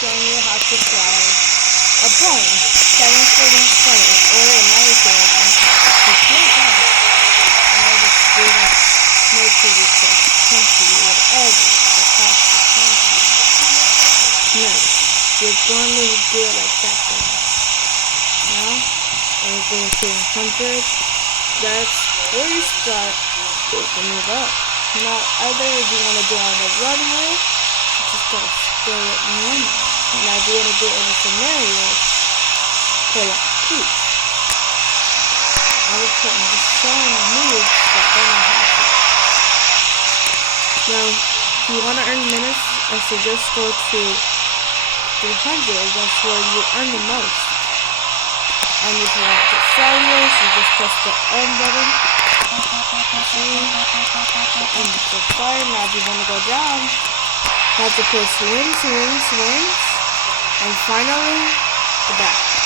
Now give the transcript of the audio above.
showing you how to fly a Boeing 747, or in my version, it's not that. I was doing military request, country, whatever, the past the country. Nice. You're going to do it like that then. Now, I'm going to 100. That's where you start to move up. Now, either if you want to do it on the runway, you just gotta stay at normal. Now, if you want to do it in a scenario, play like peace. I'm just showing moves that they don't have to. Now, if you want to earn minutes, I suggest go to 300. That's where you earn the most. And if you want to sell yours, you just press the M button. And it's so fire. Now if you want to go down, you have to press wings, and finally, the back.